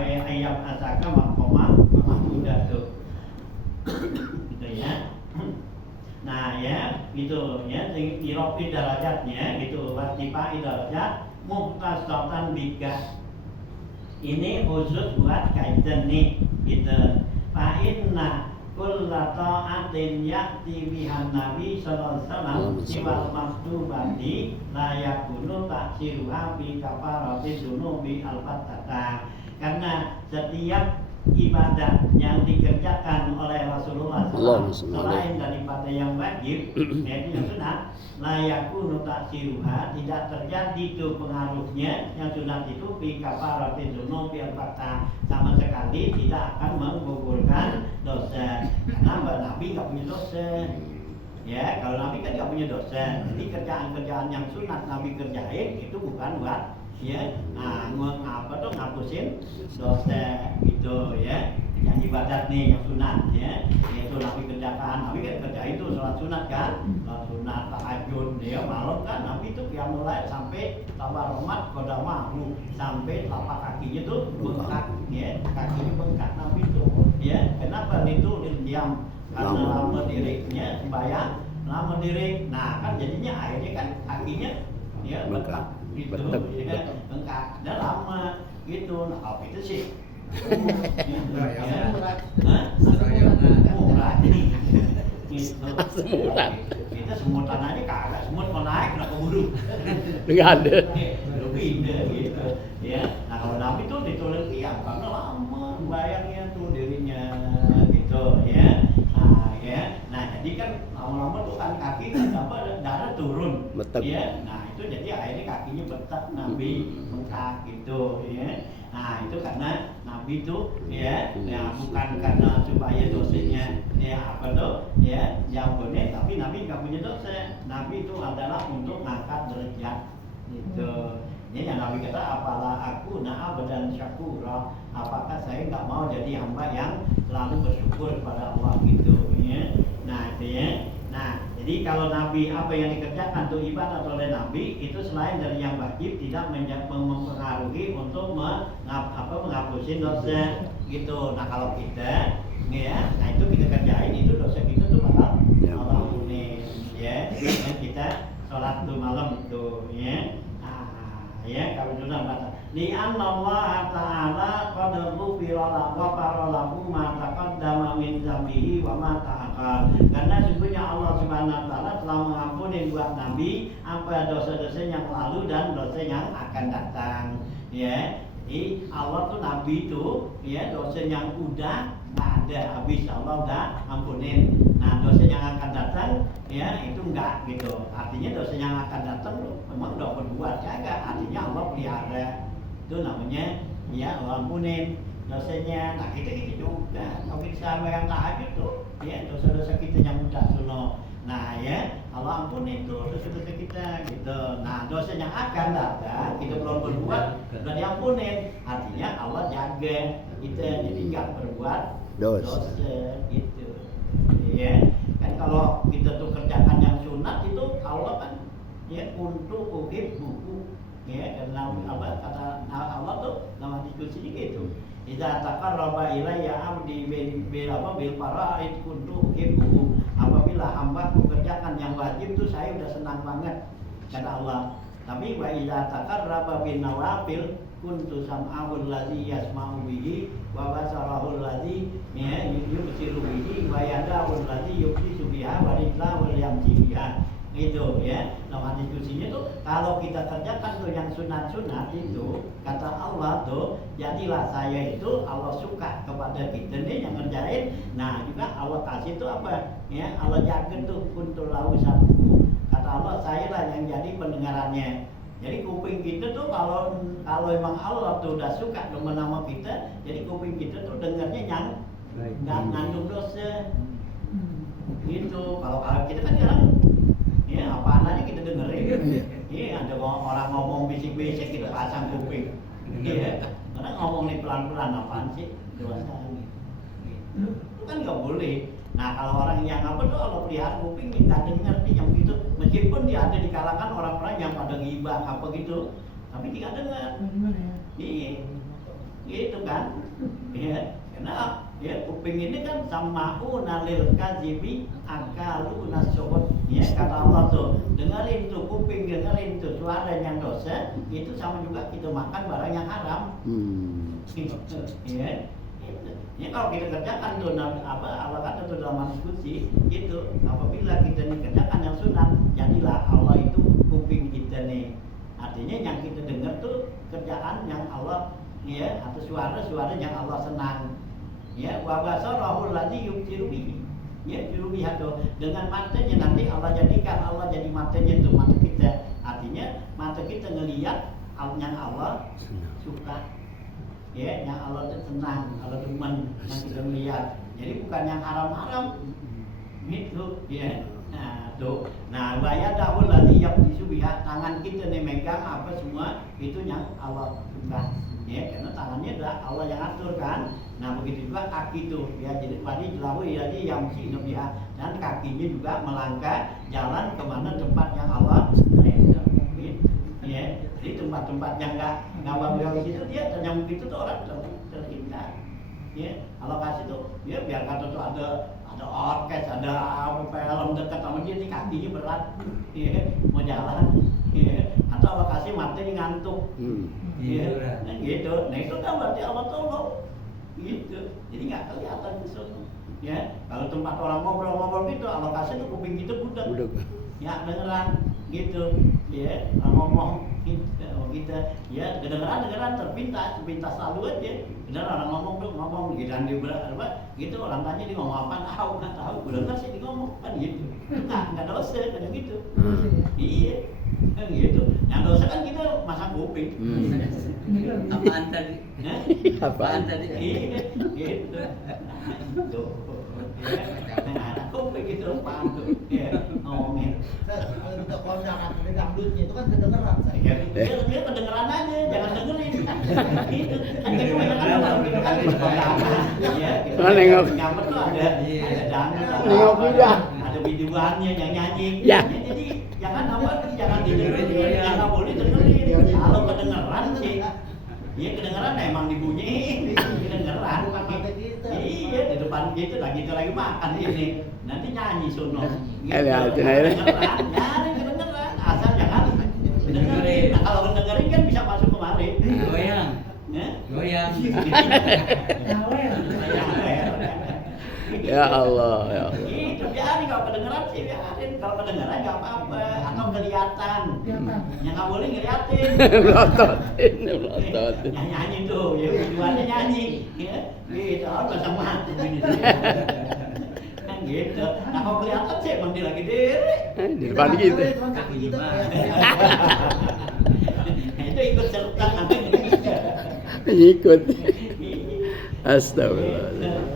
ayam asaka makoma mahmudah tuh. Gitu ya. Nah ya, gitu ya, irofi darajatnya gitu, wartifa darajat muhtasatan bika. Ini khusus buat kaiden nih, gitu. Fa inna kulla ta'atin ya'ti bihan Nabi sallallahu alaihi wasallam siwal maktubati la yakunu taksiruha bi kafarati dunubi al-fattata. Karena setiap ibadah yang dikerjakan oleh Rasulullah SAW selain daripada yang wajib, yaitu yang sunat, layakunu taksiruha, tidak terjadi itu pengaruhnya yang sunat itu fi kafarati dzunubi al-fattah, sama sekali tidak akan menggugurkan dosa. Karena Nabi nggak punya dosa. Ya, kalau Nabi kan nggak punya dosa. Jadi kerjaan-kerjaan yang sunat Nabi kerjain itu bukan buat ya, ngapusin dosa gitu ya. Yang ibadat nih yang sunat ya, yaitu Nabi kerjakan. Nabi kan kerja itu sholat sunat kan, sholat sunat tahajud dia malam kan. Nabi itu mulai sampai tabaromat kodamahu, sampai telapak kakinya tuh bengkak ya, kakinya bengkak Nabi tuh ya. Kenapa itu diam? Karena lama diriknya sembahyang, lama dirik. Nah kan jadinya akhirnya kan kakinya ya bengkak gitu ya, bengkak dan lama gitu. Nah kalau itu sih semutan kita semutan aja kagak, semut mau naik kena keburu nggak ada lebih gitu ya. Nah kalau Nabi tuh ditolong tiap karena lama bayangnya tuh dirinya gitu ya. Nah ya, nah jadi kan lama-lama tuh kan kaki apa darah turun ya. Nah itu jadi akhirnya kakinya betak Nabi bengkak gitu ya. Nah itu karena Nabi itu ya, bukan karena supaya dosanya ya apa tuh ya jauh bener, tapi Nabi nggak punya dosa. Nabi itu adalah untuk ngangkat derajat gitu. Ini yang Nabi kata, apalah aku abadan syakura, apakah saya nggak mau jadi hamba yang selalu bersyukur kepada Allah gitu ya. Nah itu ya. Nah jadi kalau Nabi apa yang dikerjakan tuh ibadah oleh Nabi itu selain dari yang wajib tidak mempengaruhi untuk menghapusin dosa gitu. Nah kalau kita ya, nah itu kita kerjain itu dosa kita tuh bakal ampuni ya. Dan kita sholat tuh malam tuh ya. Ya kalau sudah baca li anna Allah ta'ala qad ghufira lahu ma taqaddama min dzambihi wa ma ta'akhkhar. Karena sesungguhnya Allah Subhanahu wa taala telah mengampuni buat Nabi apa dosa-dosa yang lalu dan dosa yang akan datang ya. Jadi Allah tuh Nabi itu ya, dosa yang udah nggak ada habis Allah udah ampunin. Nah dosa yang akan datang ya itu enggak gitu. Artinya dosa yang akan datang memang udah berbuat jaga. Artinya Allah pelihara. Itu namanya ya Allah ampunin dosanya. Nah kita juga kalau kita sama yang tahajud tuh ya dosa-dosa kita yang udah sunnah. Nah ya Allah ampunin tuh dosa-dosa kita gitu. Nah dosa yang akan datang kita belum berbuat udah diampunin. Artinya Allah jaga kita jadi nggak berbuat dosa gitu. Ya kan kalau kita tuh kerjakan yang sunat itu Allah kan ya untuk ukib buku ya, karena apa kata Allah tuh nama diskusi gitu. Idza taqarraba ilayya 'abdi bil fara'id kuntu ukib. Apabila hamba kerjakan yang wajib tuh saya udah senang banget kata Allah. Tapi wa idza taqarraba bin nawafil kuntu sam'ahul ladzi yasma'u bihi wa basarahul ladzi yubsiru bihi wa yadahul ladzi yubsiru biha wa rijlahul yamshi biha. Gitu ya. Nah diskusinya tuh kalau kita kerjakan tuh yang sunat-sunat itu kata Allah tuh jadilah saya itu Allah suka kepada kita nih yang ngerjain. Nah juga Allah kasih tuh apa ya, Allah jaga tuh kuntul lahu sam'u. Kata Allah saya lah yang jadi pendengarannya. Jadi kuping kita tuh kalau emang Allah tuh udah suka dengan nama kita, jadi kuping kita tuh dengarnya yang nggak ngandung dosa. Gitu. Kalau kita kan jarang, ya apaan aja kita dengerin. Iya ada orang ngomong bisik-bisik kita pasang kuping. Iya. Karena ngomong nih pelan-pelan apaan sih dewasa gitu. Itu kan nggak boleh. Nah kalau orang yang apa tuh kalau pelihara kuping minta dengar nih yang gitu, meskipun dia ada di kalangan orang-orang yang pada ghibah apa gitu, tapi tidak dengar. Iya. gitu kan. Ya, karena ya kuping ini kan sama'una lil kadzibi akaluna syuhud. Ya kata Allah tuh, dengerin tuh kuping, dengerin tuh suara yang dosa, itu sama juga kita makan barang yang haram. Ya. Ya kalau kita kerjakan tuh Allah kata tuh dalam hadis qudsi itu apabila kita kerjakan yang sunat, jadilah Allah itu kuping kita nih. Artinya yang kita dengar tuh kerjaan yang Allah ya atau suara-suara yang Allah senang. Ya wa basarahu allazi yubsiru bihi. Ya bihi tuh dengan matanya nanti Allah jadikan Allah jadi matanya tuh mata kita. Artinya mata kita ngelihat yang Allah suka. Ya, yang Allah senang, Allah demen yang kita melihat. Jadi bukan yang haram-haram. Gitu, ya. Nah, tuh. Nah, bayadahul ladzi yabdisu biha, tangan kita nih megang apa semua itu yang Allah suka. Ya, karena tangannya adalah Allah yang atur kan. Nah, begitu juga kaki tuh. Ya, jadi tadi lahu jadi yang si biha dan kakinya juga melangkah jalan kemana tempat yang Allah ya, di tempat-tempat yang nggak bagus itu dia yang begitu tuh orang terhindar. Ya, kalau kasih tuh, ya biar kata tuh ada orkes, ada film dekat sama dia nih kakinya berat, ya mau jalan, ya atau Allah kasih matanya ngantuk, ya, nah gitu. Nah itu kan berarti Allah tolong, gitu. Jadi nggak kelihatan di sana. Ya, kalau tempat orang ngobrol-ngobrol gitu, Allah kasih tuh kuping kita budak. Ya dengeran gitu ya ngomong kita ya kedengeran terpintas selalu aja bener orang ngomong gitu dan apa gitu orang tanya dia ngomong apa nggak tahu udah nggak sih dia ngomong kan gitu nggak dosa kayak gitu iya kan gitu yang dosa kan kita masang kuping apaan tadi apaan tadi iya gitu tuh nah kuping gitu apaan tuh ya ngomongin untuk kondangan dangdutnya itu kan kedengeran saya. Dia kedengeran aja, jangan dengerin. Gitu. Kan kita kebanyakan gitu kan di kondangan. Ya, gitu. Nyamper tuh ada dangdut, ada biduannya yang nyanyi. Ya. Jadi jangan jangan didengerin, jangan boleh dengerin. Kalau kedengeran sih, ya kedengeran emang dibunyiin, kedengeran. Iya di depan gitu lagi makan ini. Nanti nyanyi sono. Gitu. Kedengeran, asal jangan dengerin. Nah kalau dengerin kan bisa masuk kemari. Goyang. Goyang. Ya Allah, ya Allah. Itu biarin kalau kedengeran sih biarin. Kalau kedengeran nggak apa-apa. Atau kelihatan. Yang nggak boleh ngeliatin. Melototin. Nyanyi tuh, ya videoannya nyanyi. Ya, gitu. Masa mati ini. Kan gitu. Nah kalau kelihatan sih emang dia lagi diri. Di depan kita. Kaki gimana? Itu ikut serta. Ikut. Astagfirullah.